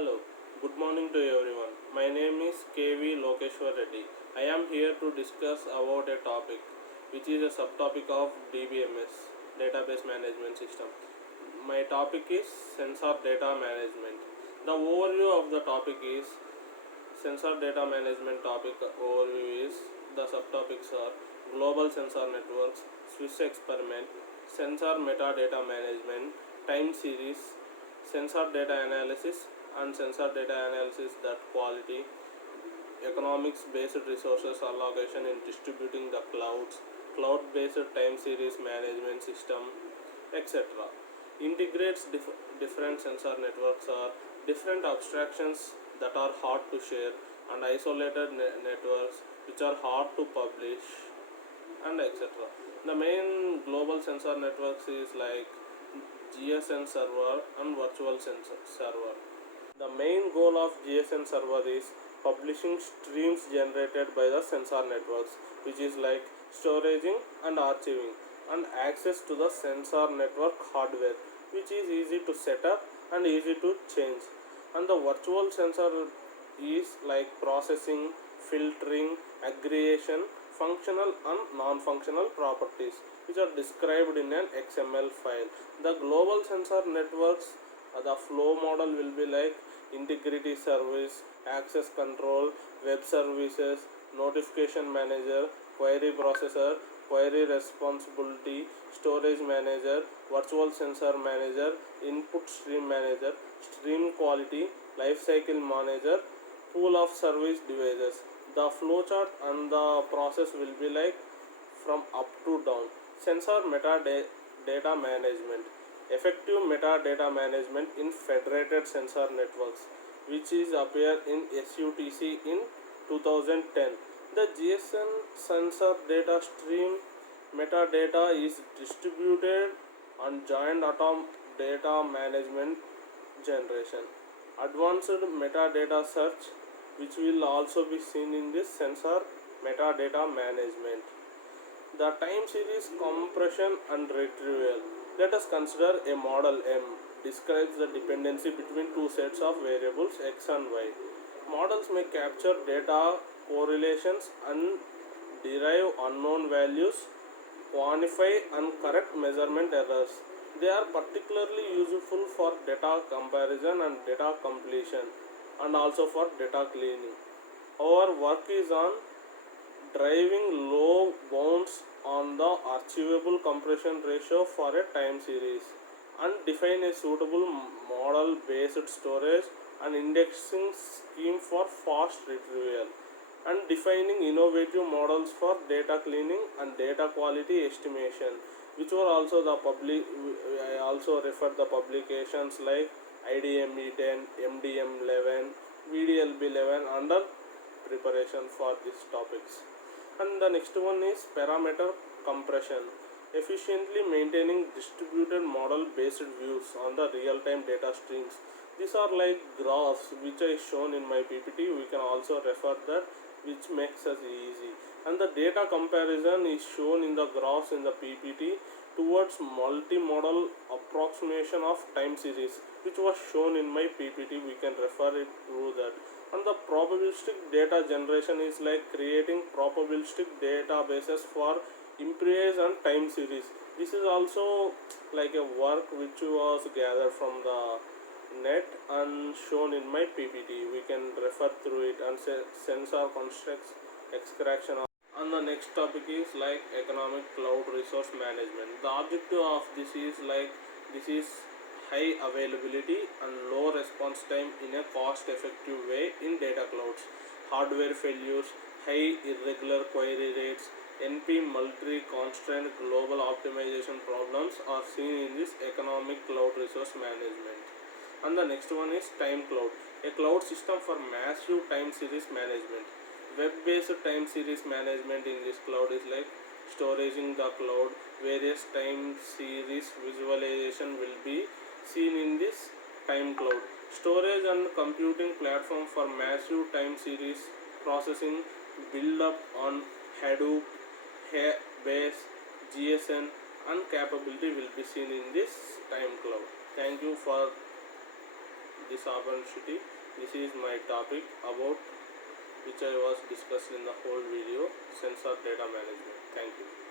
Hello, good morning to everyone. My name is KV Lokeshwar Reddy. I am here to discuss about a topic which is a subtopic of DBMS, Database Management System. My topic is Sensor Data Management. The overview of the topic is Sensor Data Management topic overview is the subtopics are Global Sensor Networks, Swiss Experiment, Sensor Metadata Management, Time Series, Sensor Data Analysis, and Sensor Data Analysis that quality, economics based resources allocation in distributing the clouds, cloud based time series management system, etc. Integrates different sensor networks or different abstractions that are hard to share and isolated networks which are hard to publish and etc. The main global sensor networks is like GSN server and virtual sensor server. The main goal of GSN server is publishing streams generated by the sensor networks, which is like storaging and archiving, and access to the sensor network hardware, which is easy to set up and easy to change. And the virtual sensor is like processing, filtering, aggregation, functional and non-functional properties, which are described in an XML file. The global sensor networks, the flow model will be like integrity service, access control, web services, notification manager, query processor, query responsibility, storage manager, virtual sensor manager, input stream manager, stream quality, lifecycle manager, pool of service devices. The flowchart and the process will be like from up to down. Sensor metadata management, effective metadata management in federated sensor networks, which is appear in SUTC in 2010. The GSM sensor data stream metadata is distributed and joint atom data management generation. Advanced metadata search, which will also be seen in this sensor metadata management. The time series compression and retrieval. Let us consider a model M describes the dependency between two sets of variables x and y. Models may capture data correlations and derive unknown values, quantify and correct measurement errors. They are particularly useful for data comparison and data completion and also for data cleaning. Our work is on driving low bounds on the achievable compression ratio for a time series and define a suitable model based storage and indexing scheme for fast retrieval and defining innovative models for data cleaning and data quality estimation, which were also the public. I also refer the publications like IDME 10, MDM 11, VDLB 11 under preparation for these topics. And the next one is parameter compression, efficiently maintaining distributed model based views on the real time data streams. These are like graphs which I shown in my PPT. We can also refer that, which makes us easy. And the data comparison is shown in the graphs in the PPT towards multi-model approximation of time series, which was shown in my PPT. We can refer it through that. And the probabilistic data generation is like creating probabilistic databases for imperials and time series. This is also like a work which was gathered from the net and shown in my PPT. We can refer through it and sensor constructs extraction. And the next topic is like economic cloud resource management. The objective of this is like this is high availability and low response time in a cost effective way in data clouds. Hardware failures, high irregular query rates, NP multi constraint global optimization problems are seen in this economic cloud resource management. And the next one is time cloud, a cloud system for massive time series management. Web based time series management in this cloud is like storaging the cloud. Various time series visualization will be seen in this time cloud. Storage and computing platform for massive time series processing build up on Hadoop, Base, GSN and capability will be seen in this time cloud. Thank you for this opportunity. This is my topic about which I was discussed in the whole video, sensor data management. Thank you.